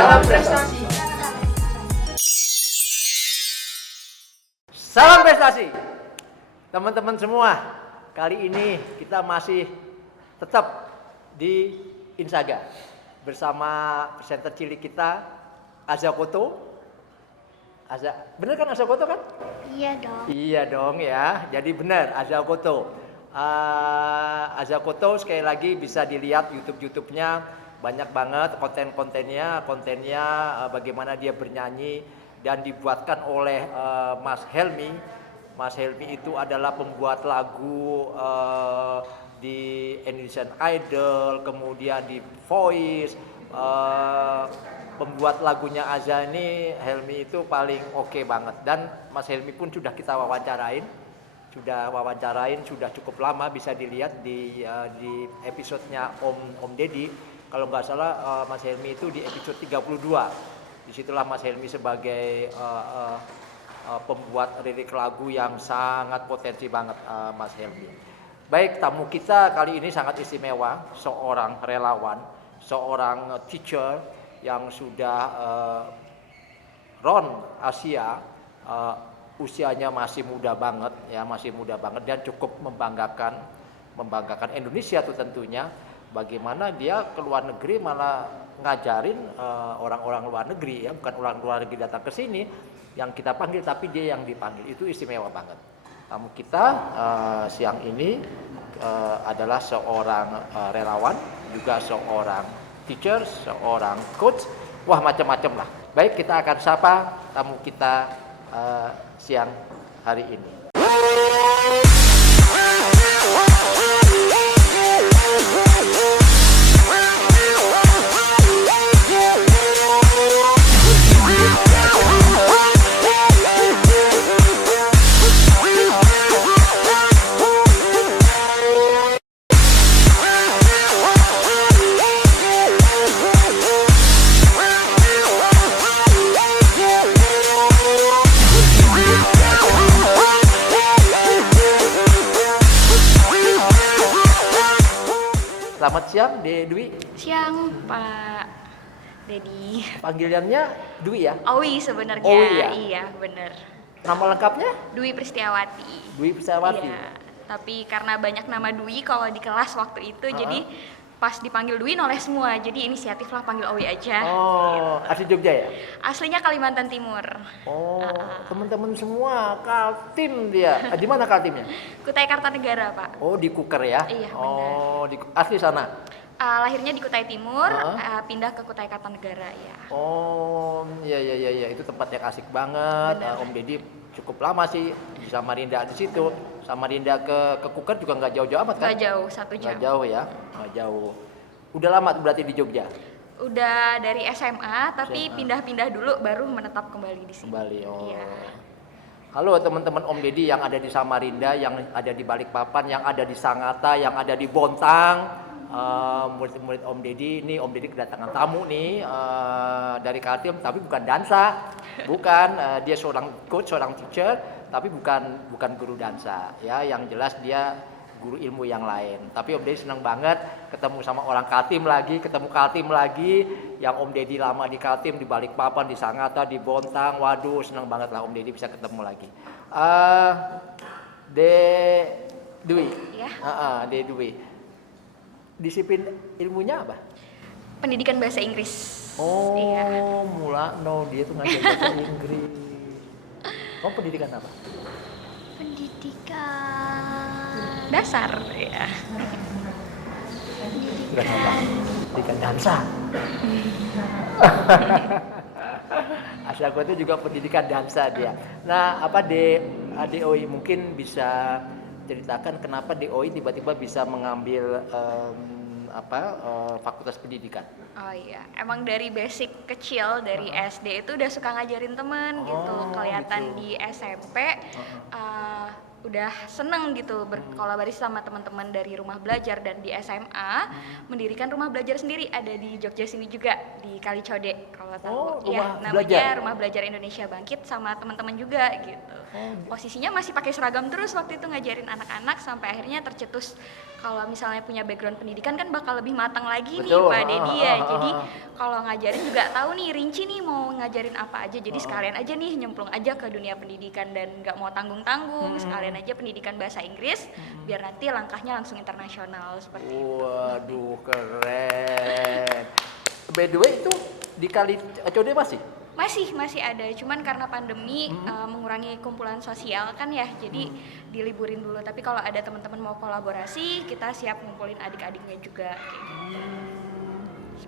Salam prestasi. Salam prestasi. Teman-teman semua, kali ini kita masih tetap di Insaga bersama presenter cilik kita Aza Koto. Aza, bener kan Aza Koto kan? Iya dong. Iya dong ya. Jadi benar Aza Koto. Aza Koto sekali lagi bisa dilihat YouTube-nya, banyak banget kontennya bagaimana dia bernyanyi dan dibuatkan oleh Mas Helmi. Mas Helmi itu adalah pembuat lagu di Indonesian Idol, kemudian di Voice. Pembuat lagunya Aza ini Helmi itu paling oke banget, dan Mas Helmi pun sudah kita wawancarain, sudah cukup lama, bisa dilihat di episodenya Om Deddy. Kalau nggak salah Mas Helmi itu di episode 32. Disitulah Mas Helmi sebagai pembuat lirik lagu yang sangat potensi banget, Mas Helmi. Baik, tamu kita kali ini sangat istimewa, seorang relawan, seorang teacher yang sudah run Asia, usianya masih muda banget dan cukup membanggakan Indonesia tuh tentunya. Bagaimana dia ke luar negeri malah ngajarin orang-orang luar negeri, ya, bukan orang luar negeri datang ke sini yang kita panggil, tapi dia yang dipanggil. Itu istimewa banget. Tamu kita siang ini adalah seorang relawan, juga seorang teacher, seorang coach, wah macam-macam lah. Baik, kita akan sapa tamu kita siang hari ini. Selamat siang, Dwi. Siang, Pak Dedi. Panggilannya Dwi ya? Owi sebenarnya. Owi ya? Iya, bener. Nama lengkapnya? Dwi Pristiawati. Dwi Pristiawati. Iya. Tapi karena banyak nama Dwi kalau di kelas waktu itu, jadi pas dipanggil Dwi noleh semua. Jadi inisiatif lah panggil Owi aja. Oh, asli Jogja ya? Aslinya Kalimantan Timur. Oh, teman-teman semua Kaltim dia. Di mana Kaltimnya? Kutai Kartanegara, Pak. Oh, di Kuker ya? Iya, oh, asli sana. Lahirnya di Kutai Timur, pindah ke Kutai Kartanegara ya. Oh, iya, itu tempat yang asik banget. Om Deddy cukup lama sih di Samarinda di situ. Samarinda ke Kuker juga nggak jauh-jauh amat kan? Nggak jauh, 1 jam. Nggak jauh ya, nggak jauh. Udah lama berarti di Jogja? Udah dari SMA, tapi pindah-pindah dulu baru menetap kembali di sini. Oh. Iya. Halo teman-teman Om Deddy yang ada di Samarinda, yang ada di Balikpapan, yang ada di Sangatta, yang ada di Bontang. Murid-murid Om Deddy, ini Om Deddy kedatangan tamu nih dari Kaltim, tapi bukan dansa, bukan, dia seorang coach, seorang teacher, tapi bukan guru dansa, ya. Yang jelas dia guru ilmu yang lain. Tapi Om Deddy senang banget ketemu sama orang Kaltim lagi, yang Om Deddy lama di Kaltim, di Balikpapan, di Sangatta, di Bontang. Waduh, senang banget lah Om Deddy bisa ketemu lagi. Dwi. Ya. Dwi. Disiplin ilmunya apa? Pendidikan bahasa Inggris. Oh, iya. dia tuh ngajar bahasa Inggris. Kamu pendidikan apa? Pendidikan dasar ya. Pendidikan dansa. Asal aku itu juga pendidikan dansa dia. Nah, DOI mungkin bisa ceritakan kenapa DOI tiba-tiba bisa mengambil fakultas pendidikan. Oh iya, emang dari basic kecil dari SD itu udah suka ngajarin temen gitu. Kelihatan gitu. di SMP udah seneng gitu berkolaborasi sama teman-teman dari rumah belajar, dan di SMA mendirikan rumah belajar sendiri, ada di Jogja sini juga di Kalicode kalau tahu. Rumah Namanya belajar. Rumah Belajar Indonesia Bangkit sama teman-teman juga gitu. Posisinya masih pakai seragam terus waktu itu ngajarin anak-anak, sampai akhirnya tercetus kalau misalnya punya background pendidikan kan bakal lebih matang lagi nih Betul. Pak Dedi ya. Jadi kalau ngajarin juga tahu nih rinci nih mau ngajarin apa aja. Jadi sekalian aja nih nyemplung aja ke dunia pendidikan dan nggak mau tanggung-tanggung. Sekalian aja pendidikan bahasa Inggris biar nanti langkahnya langsung internasional seperti itu. Waduh, keren. By the way, itu di Kalicode masih? Masih ada, cuman karena pandemi mengurangi kumpulan sosial kan ya, jadi diliburin dulu. Tapi kalau ada teman-teman mau kolaborasi, kita siap ngumpulin adik-adiknya juga kayak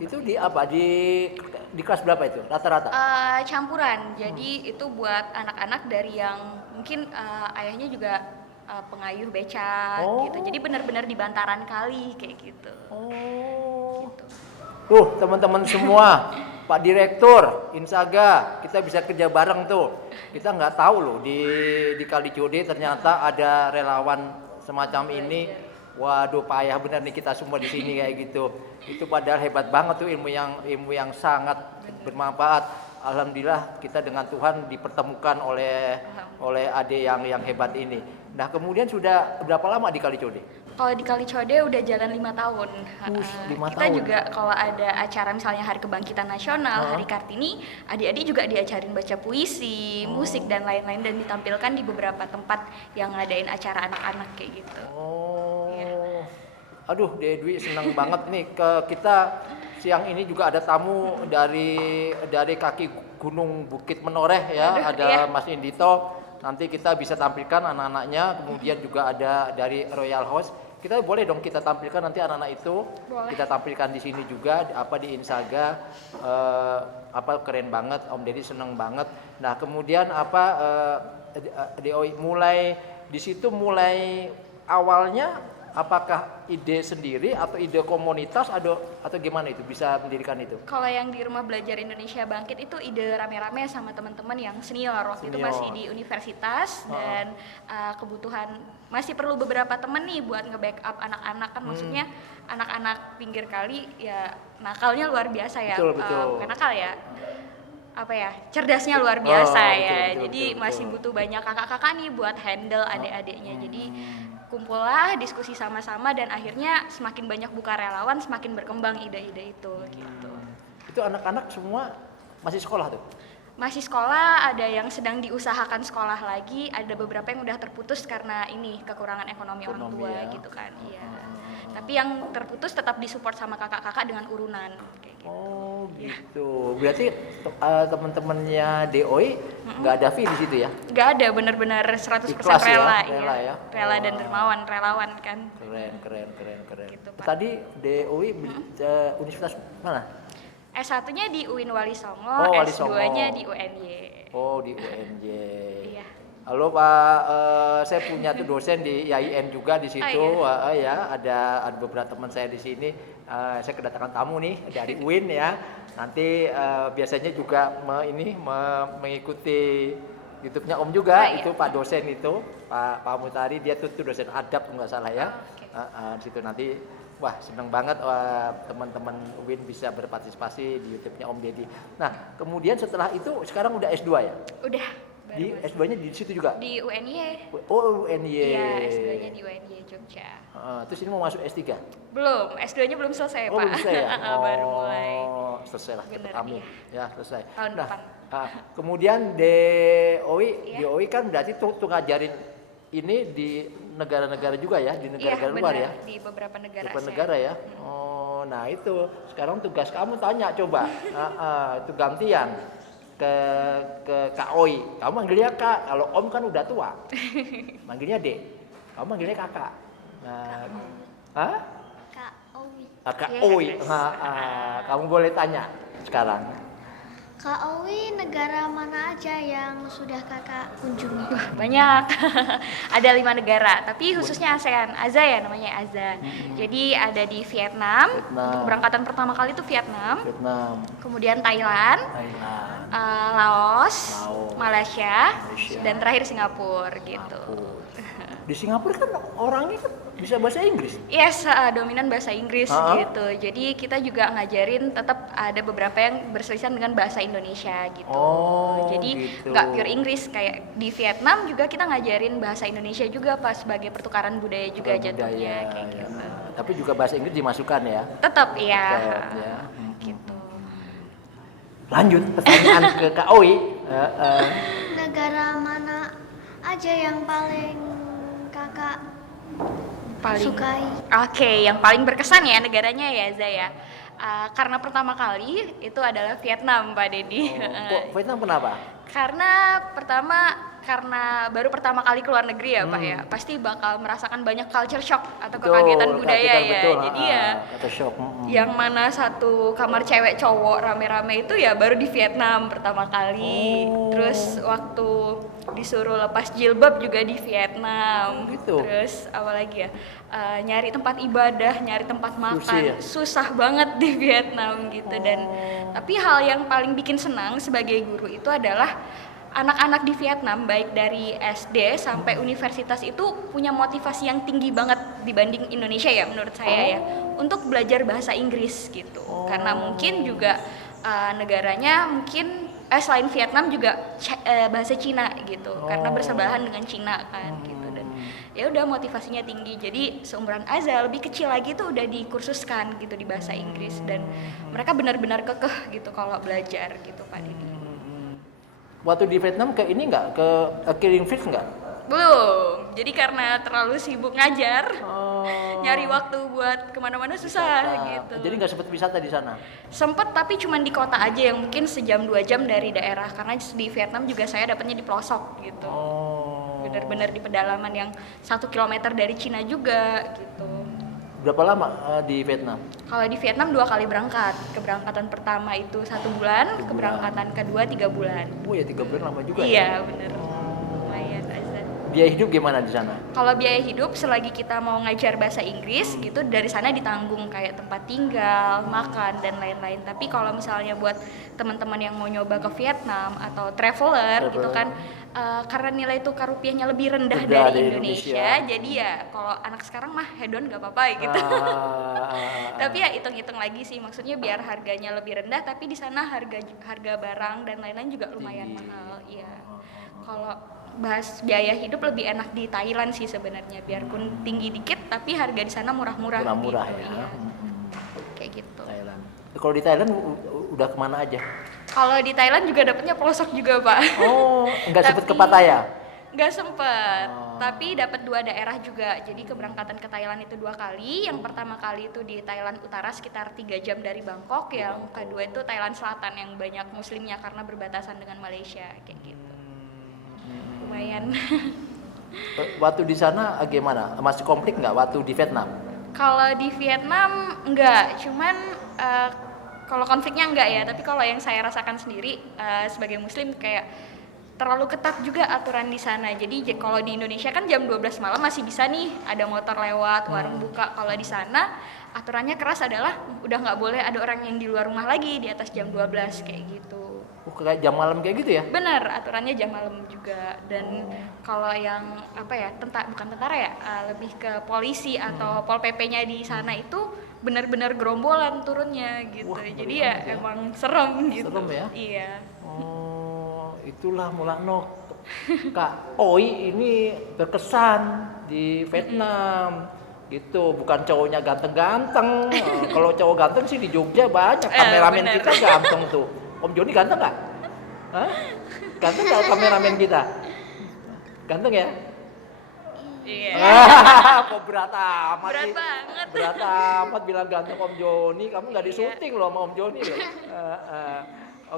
gitu. Itu di apa? Di kelas berapa itu? Rata-rata? Campuran, jadi itu buat anak-anak dari yang mungkin ayahnya juga pengayuh beca gitu. Jadi benar-benar di bantaran kali kayak gitu. Gitu. Tuh, teman-teman semua, Pak Direktur, Insaga, kita bisa kerja bareng tuh. Kita nggak tahu loh di Kalicode ternyata ada relawan semacam ini. Waduh, payah benar nih kita semua di sini kayak gitu. Itu padahal hebat banget tuh, ilmu yang sangat bermanfaat. Alhamdulillah kita dengan Tuhan dipertemukan oleh adik yang hebat ini. Nah, kemudian sudah berapa lama di Kalicode? Kalau di Kalicode udah jalan 5 tahun. 5 Kita tahun. juga kalau ada acara misalnya Hari Kebangkitan Nasional, Hari Kartini, adik-adik juga diajarin baca puisi, musik dan lain-lain, dan ditampilkan di beberapa tempat yang ngadain acara anak-anak kayak gitu. Aduh, Dedwi senang banget nih kita siang ini juga ada tamu dari kaki Gunung Bukit Menoreh ya. Ada Mas Indito. Nanti kita bisa tampilkan anak-anaknya, kemudian juga ada dari Royal House. Kita boleh dong kita tampilkan nanti anak-anak itu. Boleh. Kita tampilkan di sini juga di Insaga. Keren banget, Om Deddy seneng banget. Nah, kemudian mulai di situ mulai awalnya apakah ide sendiri atau ide komunitas atau gimana itu bisa mendirikan itu? Kalau yang di Rumah Belajar Indonesia Bangkit itu ide rame-rame sama teman-teman yang senior. Waktu itu masih di universitas dan kebutuhan masih perlu beberapa teman nih buat nge-backup anak-anak kan. Maksudnya anak-anak pinggir kali ya nakalnya luar biasa ya. Betul. Bukan nakal ya. Cerdasnya luar biasa betul, Jadi betul. masih butuh banyak kakak-kakak nih buat handle adik-adiknya. Jadi kumpullah, diskusi sama-sama, dan akhirnya semakin banyak buka relawan, semakin berkembang ide-ide itu gitu. Itu anak-anak semua masih sekolah tuh? Masih sekolah, ada yang sedang diusahakan sekolah lagi, ada beberapa yang udah terputus karena ini kekurangan ekonomi orang tua ya. gitu kan. Iya. Tapi yang terputus tetap disupport sama kakak-kakak dengan urunan kayak gitu. Oh gitu. Berarti teman-temannya DOI nggak ada fee di situ ya? Nggak ada, benar-benar 100% Ikhlas ya, rela, rela ya. Rela dan dermawan, relawan kan. Keren. Gitu, Pak. Tadi DOI universitas mana? S1-nya di UIN Wali Songo, Oh, Wali Songo. S2-nya di UNY. Oh, di UNJ. Iya. Halo Pak, saya punya tuh dosen di IAIN juga di situ. Ya, ada beberapa teman saya di sini. Saya kedatangan tamu nih dari UIN ya. Nanti biasanya juga mengikuti YouTube-nya Om juga. Itu Pak dosen itu, Pak Mutari, dia tuh dosen adab nggak salah ya. Di situ nanti. Wah, seneng banget teman-teman UIN bisa berpartisipasi di YouTube-nya Om Deddy. Nah, kemudian setelah itu sekarang udah S2 ya? Udah. Di S2-nya di situ juga? Di UNY. Oh, UNY. Iya, S2-nya di UNY Jogja. Terus ini mau masuk S3? Belum, S2-nya belum selesai, Pak. Belum selesai ya? Baru mulai. Selesai lah, Bener, kamu. iya. Ya, selesai. Tahun depan. Kemudian DOI, Iya. DOI kan berarti tuh ngajarin ini di negara-negara juga ya, di negara-negara luar ya? Di beberapa negara. Beberapa negara ya? Oh, nah itu. Sekarang tugas kamu tanya coba. Itu gantian ke Kak Oi. Kamu manggilnya Kak, kalau Om kan udah tua. Manggilnya Dek. Kamu manggilnya Kakak. Nah, Kak Owi. Kak Yes. Oi. Kamu boleh tanya sekarang. Kak Owi, negara mana aja yang sudah kakak kunjungi? Banyak. Ada 5 negara, tapi khususnya ASEAN. ASA ya namanya ASA. Jadi ada di Vietnam. Untuk berangkatan pertama kali itu Vietnam. Kemudian Thailand, Laos, Malaysia, dan terakhir Singapura gitu. Di Singapura kan orangnya kan bisa bahasa Inggris. Yes, dominan bahasa Inggris Ah. gitu. Jadi kita juga ngajarin tetap ada beberapa yang berselisih dengan bahasa Indonesia gitu. Oh, Jadi gitu. nggak pure Inggris, kayak di Vietnam juga kita ngajarin bahasa Indonesia juga pas sebagai pertukaran budaya juga jatuhnya Budaya, kayak ya. gitu. Tapi juga bahasa Inggris dimasukkan ya. Tetap ya. Tetap, ya. Gitu. Lanjut pertanyaan ke Kak Oi. Negara mana aja yang paling kakak Paling sukai? Oke, yang paling berkesan ya negaranya ya Zaya. Karena pertama kali itu adalah Vietnam, Pak Dedi. Kok Vietnam kenapa? Karena baru pertama kali keluar negeri ya Pak ya, pasti bakal merasakan banyak culture shock atau Betul, kekagetan budaya kagetan, ya. betul, Jadi ya kata shock. yang mana satu kamar cewek cowok rame-rame itu ya baru di Vietnam pertama kali. Oh. Terus waktu disuruh lepas jilbab juga di Vietnam. Gitu. Terus apalagi ya, nyari tempat ibadah, nyari tempat makan, Susah ya? susah banget di Vietnam gitu. Dan tapi hal yang paling bikin senang sebagai guru itu adalah anak-anak di Vietnam baik dari SD sampai universitas itu punya motivasi yang tinggi banget dibanding Indonesia ya menurut saya ya, untuk belajar bahasa Inggris gitu. Karena mungkin juga negaranya mungkin selain Vietnam juga bahasa Cina gitu, karena bersebelahan dengan Cina kan gitu. Dan ya udah motivasinya tinggi, jadi seumuran Azza lebih kecil lagi tuh udah dikursuskan gitu di bahasa Inggris, dan mereka benar-benar kekeh gitu kalau belajar gitu Pak Didi. Waktu di Vietnam ke ini nggak, ke Killing Fields nggak? Belum, jadi karena terlalu sibuk ngajar, nyari waktu buat kemana-mana susah gitu. Jadi nggak sempat wisata di sana? Sempet tapi cuman di kota aja yang mungkin sejam 2 jam dari daerah, karena di Vietnam juga saya dapatnya di pelosok gitu. Bener-bener di pedalaman yang 1 kilometer dari Cina juga gitu. Berapa lama di Vietnam? Kalau di Vietnam 2 kali berangkat. Keberangkatan pertama itu 1 bulan, keberangkatan kedua 3 bulan. Oh ya 3 bulan lama juga ya? Iya bener. Lumayan Azza. Biaya hidup gimana di sana? Kalau biaya hidup selagi kita mau ngajar bahasa Inggris gitu dari sana ditanggung, kayak tempat tinggal, makan dan lain-lain. Tapi kalau misalnya buat teman-teman yang mau nyoba ke Vietnam atau traveler gitu kan, karena nilai tukar rupiahnya lebih rendah dari Indonesia, jadi ya kalau anak sekarang mah hedon gak apa-apa gitu. Tapi ya hitung-hitung lagi sih, maksudnya biar harganya lebih rendah, tapi di sana harga barang dan lain-lain juga lumayan mahal. Iya. Kalau bahas biaya hidup lebih enak di Thailand sih sebenarnya, biarpun tinggi dikit tapi harga di sana murah-murah Murah-murah gitu, ya. iya. Kayak gitu. Thailand. Kalau di Thailand udah kemana aja? Kalau di Thailand juga dapatnya pelosok juga Pak. Oh, nggak sempet ke Tapi- Pattaya? Nggak sempet, tapi dapat 2 daerah juga. Jadi keberangkatan ke Thailand itu 2 kali. Yang pertama kali itu di Thailand Utara sekitar 3 jam dari Bangkok. Yang kedua itu Thailand Selatan yang banyak muslimnya karena berbatasan dengan Malaysia kayak gitu. Lumayan. Waktu di sana gimana? Masih konflik nggak waktu di Vietnam? Kalau di Vietnam enggak, cuman kalau konfliknya enggak ya, tapi kalau yang saya rasakan sendiri sebagai muslim kayak terlalu ketat juga aturan di sana. Jadi kalau di Indonesia kan jam 12 malam masih bisa nih ada motor lewat, warung buka. Kalau di sana aturannya keras adalah udah nggak boleh ada orang yang di luar rumah lagi di atas jam 12 kayak gitu. Kayak jam malam kayak gitu ya? Bener, aturannya jam malam juga. Dan kalau yang apa ya, bukan tentara ya, lebih ke polisi atau Pol PP-nya di sana itu benar-benar gerombolan turunnya gitu. Wah, jadi ya emang serem gitu. Serem ya? Iya. Oh, itulah Mulakno. Kak Oi ini berkesan di Vietnam gitu, bukan cowoknya ganteng-ganteng. Kalau cowok ganteng sih di Jogja banyak, kameramen bener. kita ganteng tuh. Om Joni ganteng nggak? Hah? Ganteng nggak kameramen kita? Ganteng ya? Iya. Kok berat amat Berat sih? banget. Berat amat bilang ganteng Om Joni, kamu nggak di syuting loh sama Om Joni loh.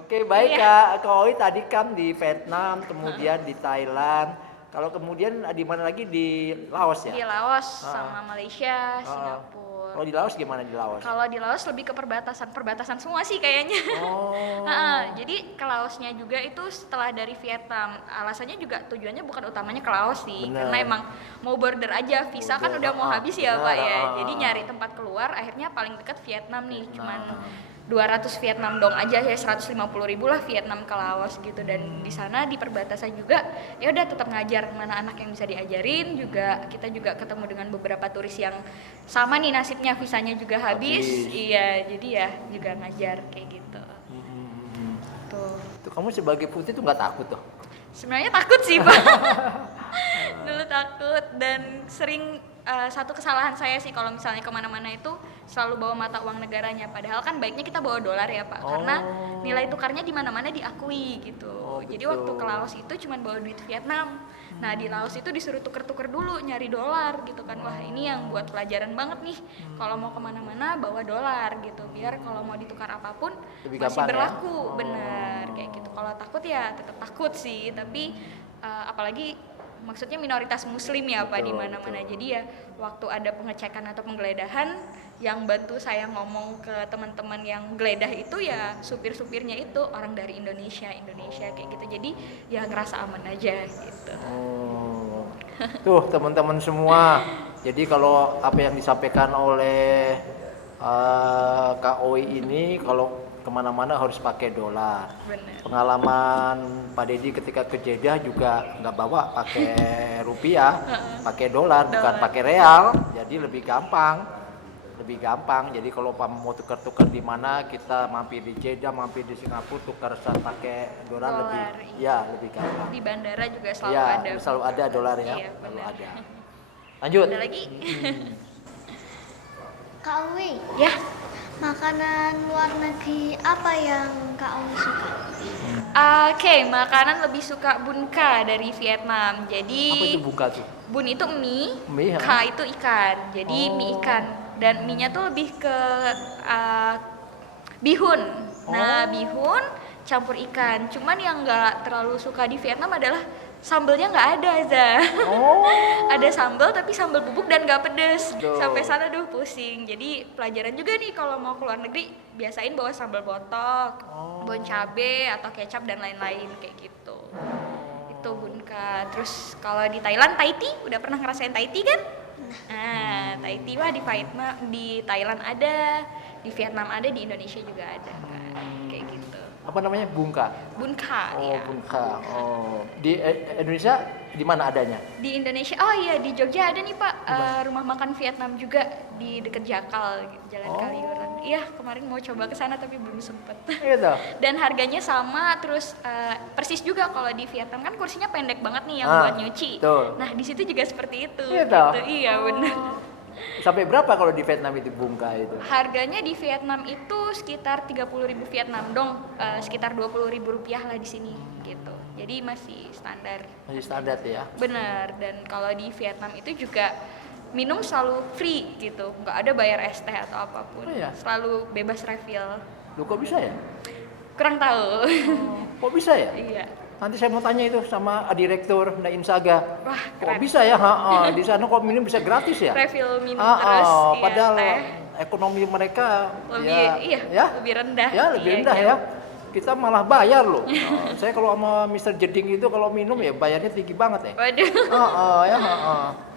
Oke, baik Kak Oi, tadi kan di Vietnam, kemudian di Thailand. Kalau kemudian di mana lagi, di Laos ya? Di Laos sama Malaysia, Singapura. Kalau di Laos gimana di Laos? Kalau di Laos lebih ke perbatasan semua sih kayaknya. Oh. Jadi ke Laosnya juga itu setelah dari Vietnam. Alasannya juga tujuannya bukan utamanya ke Laos sih, Bener. karena emang mau border aja, visa kan Border, udah mau habis ya bener, Pak ya. Jadi nyari tempat keluar, akhirnya paling dekat Vietnam nih, cuman 200 Vietnam dong aja ya, 150.000 lah Vietnam ke Laos gitu. Dan di sana di perbatasan juga ya udah tetap ngajar, mana anak yang bisa diajarin juga. Kita juga ketemu dengan beberapa turis yang sama nih nasibnya, visanya juga habis. Iya, jadi ya juga ngajar kayak gitu. Tuh kamu sebagai putri tuh nggak takut tuh? Sebenarnya takut sih Pak. Dulu takut dan sering satu kesalahan saya sih kalau misalnya kemana-mana itu selalu bawa mata uang negaranya, padahal kan baiknya kita bawa dolar ya Pak, karena nilai tukarnya di mana-mana diakui gitu. Jadi waktu ke Laos itu cuma bawa duit Vietnam. Nah di Laos itu disuruh tuker-tuker dulu nyari dolar gitu kan. Wah ini yang buat pelajaran banget nih, kalau mau kemana-mana bawa dolar gitu, biar kalau mau ditukar apapun lebih masih gampang, berlaku. Bener kayak gitu. Kalau takut ya tetap takut sih, tapi apalagi maksudnya minoritas muslim ya Pak di mana-mana. Jadi ya waktu ada pengecekan atau penggeledahan, yang bantu saya ngomong ke teman-teman yang geledah itu ya supir-supirnya itu orang dari Indonesia kayak gitu. Jadi ya ngerasa aman aja gitu. Tuh teman-teman semua. Jadi kalau apa yang disampaikan oleh Kak Oi ini, kalau kemana-mana harus pakai dolar. Bener. Pengalaman Pak Deddy ketika ke Jeddah juga nggak bawa pakai rupiah, pakai dolar, bukan pakai real. Jadi lebih gampang. Jadi kalau mau tukar-tukar di mana, kita mampir di Jeddah, mampir di Singapura, tukar pakai dolar lebih gampang. Di bandara juga selalu ya, ada. Selalu ada dolar ya. Iya, Selalu bener. ada. Lanjut. Ada lagi? Kak Owi, Ya. makanan luar negeri apa yang Kak Owi suka? Oke, makanan lebih suka bun ka dari Vietnam. Jadi Apa itu buka tuh? bun itu mie, Mie, ka itu ikan. Jadi mie ikan, dan mie-nya tuh lebih ke bihun. Nah, bihun campur ikan. Cuman yang nggak terlalu suka di Vietnam adalah sambelnya nggak ada, Za. Ada sambel tapi sambel bubuk dan nggak pedes. Sampai sana pusing. Jadi pelajaran juga nih kalau mau ke luar negeri, biasain bawa sambal botok, bon cabe atau kecap dan lain-lain kayak gitu. Itu bun ka. Terus kalau di Thailand, Thai tea, udah pernah ngerasain Thai tea kan? Nah, Thai tea mah di Thailand ada, di Vietnam ada, di Indonesia juga ada kan. Kayak gitu. Apa namanya? Bungka. Bun ka ya. Bungka. Di Indonesia di mana adanya? Di Indonesia, oh iya di Jogja ada nih Pak, rumah makan Vietnam juga di deket Jakal, Jalan Kaliurang. Iya kemarin mau coba ke sana tapi belum sempet. Gitu. Dan harganya sama, terus persis juga kalau di Vietnam kan kursinya pendek banget nih yang buat nyuci. Betul. Nah di situ juga seperti itu. Gitu. Iya benar. Sampai berapa kalau di Vietnam itu bungka itu? Harganya di Vietnam itu sekitar 30.000 Vietnam dong, sekitar 20.000 rupiah lah di sini gitu. Jadi masih standar. Masih standar ya? Bener, dan kalau di Vietnam itu juga minum selalu free gitu, nggak ada bayar es teh atau apapun. Oh, iya? Selalu bebas refill. Loh kok bisa ya? Kurang tahu. Kok bisa ya? Iya. Nanti saya mau tanya itu sama direktur Naim Saga. Wah, Kok keren. bisa ya? Di sana kok minum bisa gratis ya? Refill minum terus. Iya, Padahal teh. ekonomi mereka Lebih lebih rendah. Ya, lebih Iya, rendah jauh. ya. Kita malah bayar loh. Saya kalau sama Mr. Jeding itu kalau minum ya bayarnya tinggi banget ya. Waduh.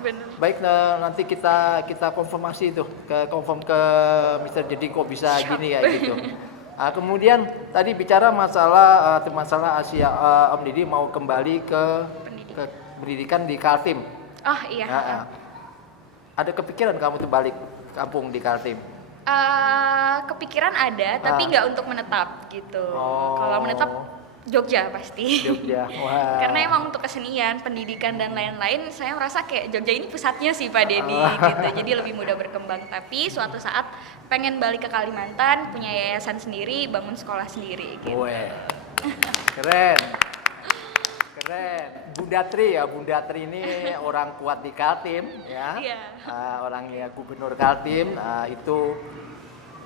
Bener. Baik, nanti kita konfirmasi itu konfirm ke Mr. Jeding kok bisa gini ya gitu. Kemudian tadi bicara masalah Asia, Om Didi mau kembali ke pendidikan di Kaltim. Oh iya. Ada kepikiran kamu tuh balik kampung di Kaltim? Kepikiran ada, tapi nggak untuk menetap gitu. Kalau menetap Jogja pasti. Jogja. Wah. Karena emang untuk kesenian, pendidikan dan lain-lain, saya merasa kayak Jogja ini pusatnya sih Pak Deddy gitu. Jadi lebih mudah berkembang. Tapi suatu saat pengen balik ke Kalimantan, punya yayasan sendiri, bangun sekolah sendiri gitu. Weh. Keren. Bunda Tri ini orang kuat di Kaltim ya. Iya. Orangnya Gubernur Kaltim, itu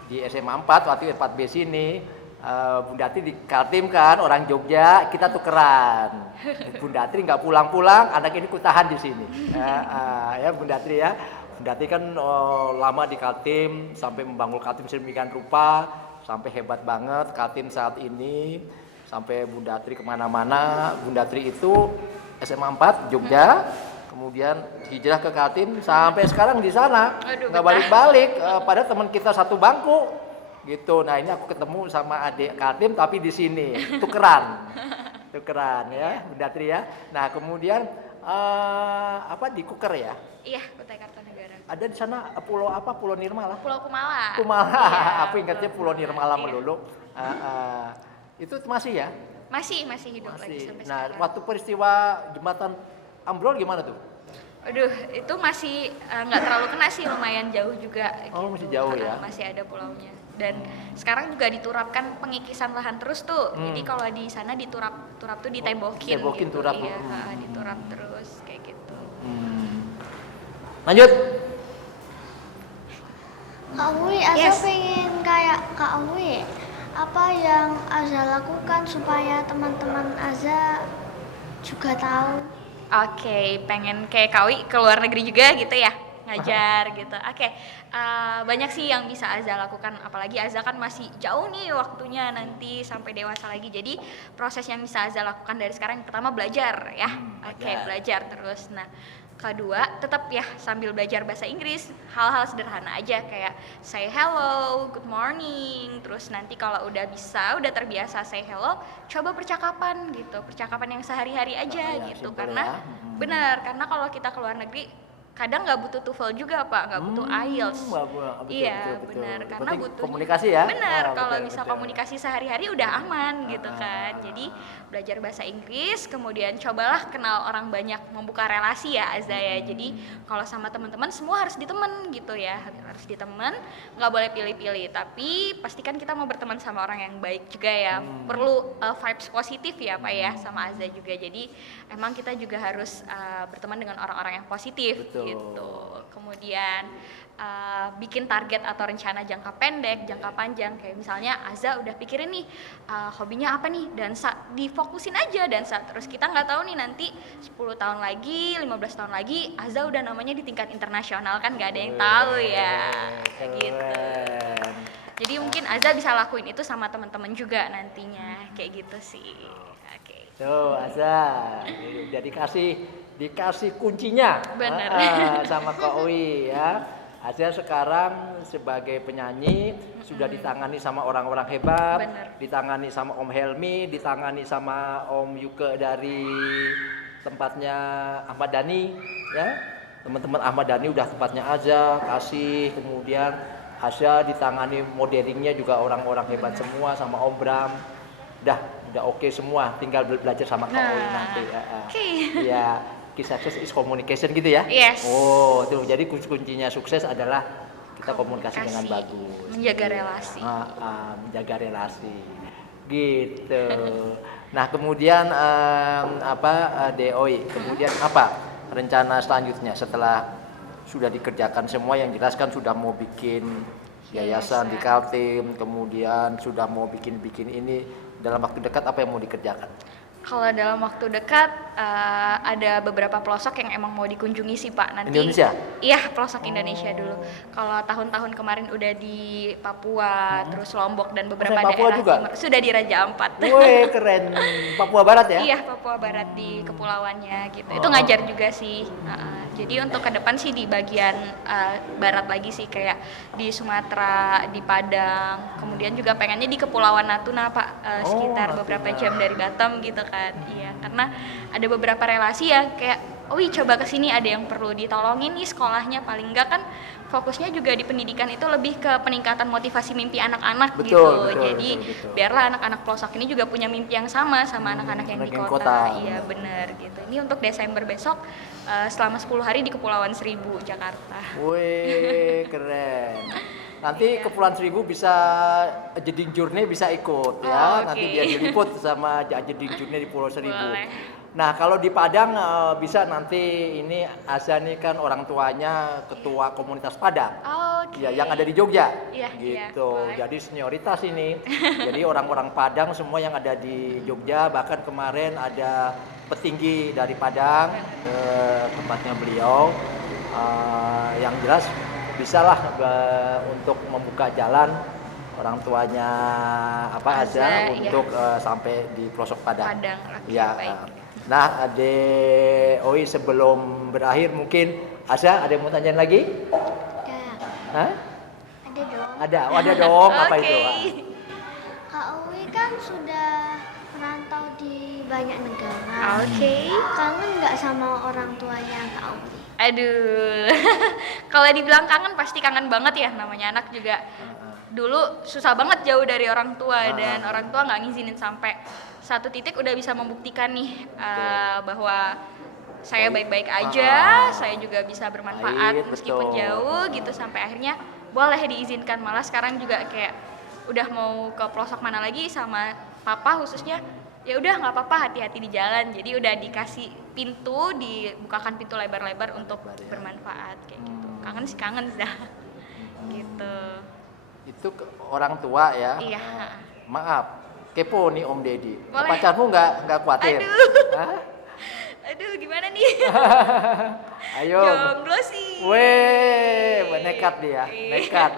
di SMA 4 waktu 4B sini. Bunda Tri di Kaltim kan, orang Jogja, kita tukeran. Bunda Tri nggak pulang-pulang, anak ini kutahan di sini. Ya Bunda Tri ya. Bunda Tri kan lama di Kaltim, sampai membangun Kaltim sedemikian rupa, sampai hebat banget Kaltim saat ini. Sampai Bunda Tri kemana-mana. Bunda Tri itu SMA 4 Jogja, kemudian hijrah ke Kaltim sampai sekarang di sana. Nggak balik-balik. Padahal teman kita satu bangku. gitu. Nah, ini aku ketemu sama adik Kaltim tapi di sini tukeran. Tukeran ya, Bunda Tri ya. Nah, kemudian apa di Kuker ya? Iya, Kutai Kartanegara. Ada di sana pulau apa? Pulau Nirmala. Pulau Kumala. Kumala. Iya, Aku ingatnya Pulau Nirmala Iya. melulu. Itu masih ya? Masih hidup lagi Masih. sampai Nah, sekarang. waktu peristiwa jembatan ambrol gimana tuh? Aduh, itu masih nggak terlalu kena sih, lumayan jauh juga. Oh, masih jauh ya? Masih ada pulaunya. Dan sekarang juga diturapkan pengikisan lahan terus tuh. Jadi kalau di sana turap tuh ditembokin Tembokin gitu. turap. Iya, diturap terus kayak gitu. Lanjut. Kak Uwi, Aza Yes. pengen kayak Kak Uwi. Apa yang Aza lakukan supaya teman-teman Aza juga tahu? Oke, pengen kayak Kawi ke luar negeri juga gitu ya, ngajar gitu. Oke, banyak sih yang bisa Aza lakukan, apalagi Aza kan masih jauh nih waktunya nanti sampai dewasa lagi. Jadi proses yang bisa Aza lakukan dari sekarang, yang pertama belajar ya. Oke, belajar terus. Nah, kedua tetap ya sambil belajar bahasa Inggris, hal-hal sederhana aja kayak say hello, good morning. Terus nanti kalau udah terbiasa say hello, coba percakapan gitu, percakapan yang sehari-hari aja Ya, gitu. simple Karena ya. benar, karena kalau kita ke luar negeri kadang nggak butuh TOEFL juga Pak, nggak butuh IELTS. Iya, benar, karena butuh komunikasi ya. benar, kalau Betul, bisa betul. komunikasi sehari-hari udah aman gitu kan. Jadi belajar bahasa Inggris, kemudian cobalah kenal orang banyak, membuka relasi ya Azza ya. Jadi kalau sama teman-teman semua harus ditemen gitu ya, harus ditemen, nggak boleh pilih-pilih. Tapi pastikan kita mau berteman sama orang yang baik juga ya. Perlu vibes positif ya Pak ya sama Azza juga. Jadi emang kita juga harus berteman dengan orang-orang yang positif. Betul. Gitu. Kemudian bikin target atau rencana jangka pendek, jangka panjang. Kayak misalnya Azza udah pikirin nih hobinya apa nih, dansa, difokusin aja dansa. Terus kita nggak tahu nih nanti 10 tahun lagi, 15 tahun lagi Azza udah namanya di tingkat internasional, kan nggak ada yang tahu ya. Kayak gitu. Jadi mungkin Azza bisa lakuin itu sama teman-teman juga nantinya, kayak gitu sih. Oke. Tuh, Aza, udah dikasih kuncinya. Bener. Sama Kak Uwi ya. Aza sekarang sebagai penyanyi sudah ditangani sama orang-orang hebat, Bener. ditangani sama Om Helmi, ditangani sama Om Yuke dari tempatnya Ahmad Dhani ya. Teman-teman Ahmad Dhani udah tempatnya Aza kasih, kemudian Aza ditangani modelingnya juga orang-orang hebat semua sama Om Bram. Udah oke semua, tinggal belajar sama Kak Uwi nanti. Oke. Ya, key success is communication gitu ya. Yes. Oh, tuh jadi kuncinya sukses adalah kita komunikasi dengan bagus. Menjaga relasi. Menjaga relasi. Gitu. Nah, kemudian DOI, kemudian apa rencana selanjutnya setelah sudah dikerjakan semua yang jelas kan sudah mau bikin yayasan di Kaltim, kemudian sudah mau bikin ini, dalam waktu dekat apa yang mau dikerjakan? Kalau dalam waktu dekat ada beberapa pelosok yang emang mau dikunjungi sih Pak nanti. Indonesia? Iya, pelosok Indonesia dulu. Kalau tahun-tahun kemarin udah di Papua, terus Lombok dan beberapa Papua daerah juga? timur. Sudah di Raja Ampat. Wih, keren. Papua Barat ya? Iya, Papua Barat di kepulauannya gitu. Itu ngajar juga sih. Jadi untuk ke depan sih di bagian barat lagi sih, kayak di Sumatera, di Padang, kemudian juga pengennya di Kepulauan Natuna Pak, sekitar beberapa jam dari Batam gitu kan. Iya, karena ada beberapa relasi ya kayak, coba kesini ada yang perlu ditolongin nih sekolahnya, paling enggak kan fokusnya juga di pendidikan itu lebih ke peningkatan motivasi mimpi anak-anak Betul, gitu. betul, Jadi betul. biarlah anak-anak pelosok ini juga punya mimpi yang sama anak-anak yang di anak yang kota. kota. Iya benar gitu. Ini untuk Desember besok selama 10 hari di Kepulauan Seribu, Jakarta. Wih, keren. Nanti Kepulauan Seribu bisa jeding journey bisa ikut ya. Oke. Nanti dia diliput sama jeding journey di Pulau Seribu. Boleh. Nah, kalau di Padang bisa nanti ini Aza nih kan orang tuanya ketua komunitas Padang. Oke. Ya, yang ada di Jogja. Iya, iya, Gitu. boleh. Jadi senioritas ini. Jadi orang-orang Padang semua yang ada di Jogja, bahkan kemarin ada petinggi dari Padang ke tempatnya beliau. Yang jelas bisalah untuk membuka jalan orang tuanya Aza, Aza iya. untuk sampai di pelosok Padang. Padang, oke, Ya. baik. Nah, Oi sebelum berakhir mungkin Aza ada yang mau tanyain lagi? Ya, Hah? ada dong. Ada dong. Apa Oke. itu? Kak Uwi kan sudah merantau di banyak negara. Oke. Kangen nggak sama orang tuanya Kak Uwi? Aduh, kalau dibilang kangen pasti kangen banget ya, namanya anak juga. Dulu susah banget jauh dari orang tua dan orang tua nggak ngizinin sampai satu titik udah bisa membuktikan nih bahwa saya baik-baik aja, saya juga bisa bermanfaat Baik, meskipun betul. jauh gitu, sampai akhirnya boleh diizinkan. Malah sekarang juga kayak udah mau ke pelosok mana lagi sama papa khususnya, ya udah nggak apa-apa, hati-hati di jalan. Jadi udah dikasih pintu, dibukakan pintu lebar-lebar untuk bermanfaat kayak gitu. Kangen sih kangen dah. Gitu. Itu orang tua ya. Iya. Maaf, kepo nih Om Deddy. Boleh. Pacarmu nggak khawatir? Aduh. Hah? Aduh, gimana nih? Ayo. Jomblo sih. Weh, nekat dia, Iya. nekat.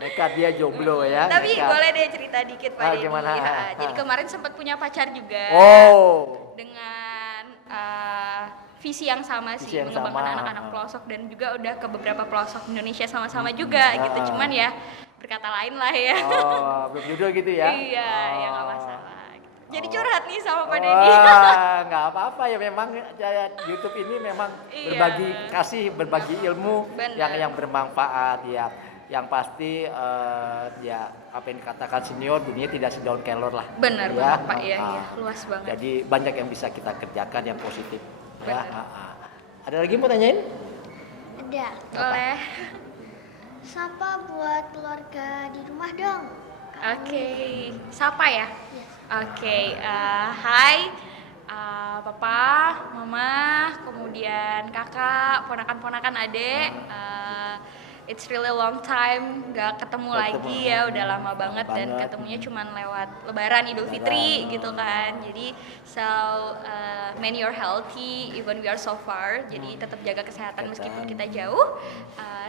Nekat dia jomblo ya. Tapi nekat. boleh deh cerita dikit Pak Deddy. Gimana? Jadi kemarin sempat punya pacar juga. Oh. Dengan visi yang sama Visi sih, yang mengembangkan sama. anak-anak pelosok, dan juga udah ke beberapa pelosok Indonesia sama-sama juga gitu. Cuman ya berkata lain lah ya. Oh, belum jodoh gitu ya? Iya, ya nggak Oh. masalah. Jadi curhat nih sama Pak Deddy. Wah, nggak apa-apa ya, memang ya, YouTube ini memang Iya. berbagi kasih, berbagi ilmu Benar. yang bermanfaat ya. Yang pasti ya apa yang dikatakan senior, dunia tidak sedaun kelor lah. Benar ya. banget Pak, iya, Ah. iya, luas banget. Jadi banyak yang bisa kita kerjakan yang positif. Ya. Benar. Ada lagi mau tanyain? Ada. Boleh. Sapa buat keluarga di rumah dong. Oke, siapa ya? Yes. Oke, hai papa, mama, kemudian kakak, ponakan-ponakan adek. It's really long time gak ketemu lagi ya, udah lama banget, dan banget. ketemunya cuman lewat Lebaran, Idul Fitri gitu kan. Jadi when you're healthy, even we are so far, jadi tetap jaga kesehatan meskipun kita jauh.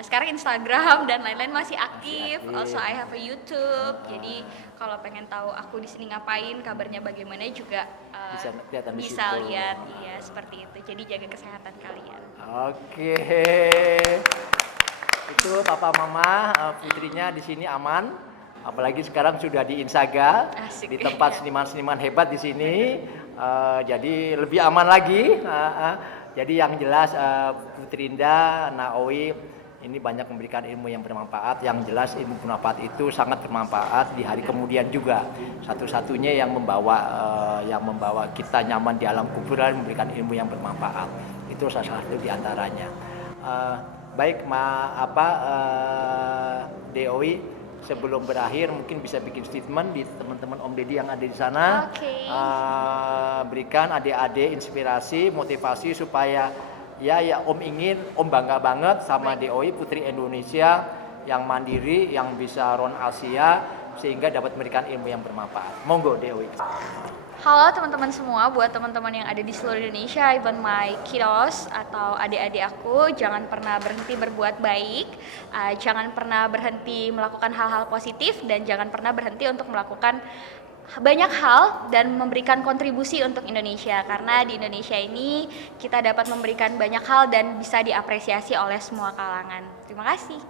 Sekarang Instagram dan lain-lain masih aktif. Also I have a YouTube. Jadi kalau pengen tahu aku di sini ngapain, kabarnya bagaimana juga Bisa kelihatan di bisa situ. lihat. Iya, seperti itu. Jadi jaga kesehatan kalian. Oke. Itu papa mama putrinya di sini aman. Apalagi sekarang sudah di Insaga, Asik. di tempat seniman-seniman hebat di sini. Jadi lebih aman lagi. Jadi yang jelas Putrinda, Naowi ini banyak memberikan ilmu yang bermanfaat. Yang jelas ilmu bermanfaat itu sangat bermanfaat di hari kemudian juga. Satu-satunya yang membawa kita nyaman di alam kuburan, memberikan ilmu yang bermanfaat. Itu salah satu di antaranya. Baik, DOI, sebelum berakhir mungkin bisa bikin statement di teman-teman Om Deddy yang ada di sana. Oke. Berikan adik-adik inspirasi, motivasi supaya ya Om ingin, Om bangga banget sama DOI Putri Indonesia yang mandiri, yang bisa run Asia sehingga dapat memberikan ilmu yang bermanfaat. Monggo DOI. Halo teman-teman semua, buat teman-teman yang ada di seluruh Indonesia, even my kiddos atau adik-adik aku, jangan pernah berhenti berbuat baik, jangan pernah berhenti melakukan hal-hal positif, dan jangan pernah berhenti untuk melakukan banyak hal dan memberikan kontribusi untuk Indonesia, karena di Indonesia ini kita dapat memberikan banyak hal dan bisa diapresiasi oleh semua kalangan. Terima kasih.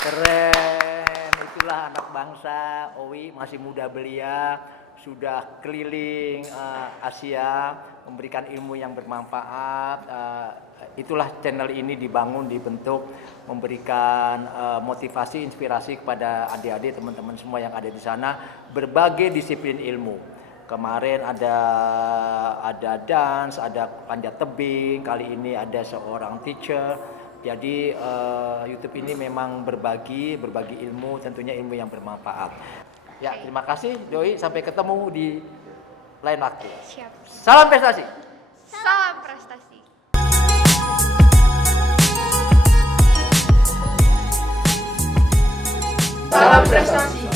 Keren, itulah anak bangsa. Owi masih muda belia, sudah keliling Asia, memberikan ilmu yang bermanfaat. Itulah channel ini dibangun, dibentuk, memberikan motivasi, inspirasi kepada adik-adik, teman-teman semua yang ada di sana, berbagai disiplin ilmu. Kemarin ada dance, ada panjat tebing, kali ini ada seorang teacher. Jadi YouTube ini memang berbagi ilmu, tentunya ilmu yang bermanfaat. Ya, terima kasih Doi, sampai ketemu di lain waktu. Siap. Salam prestasi. Salam prestasi. Salam prestasi.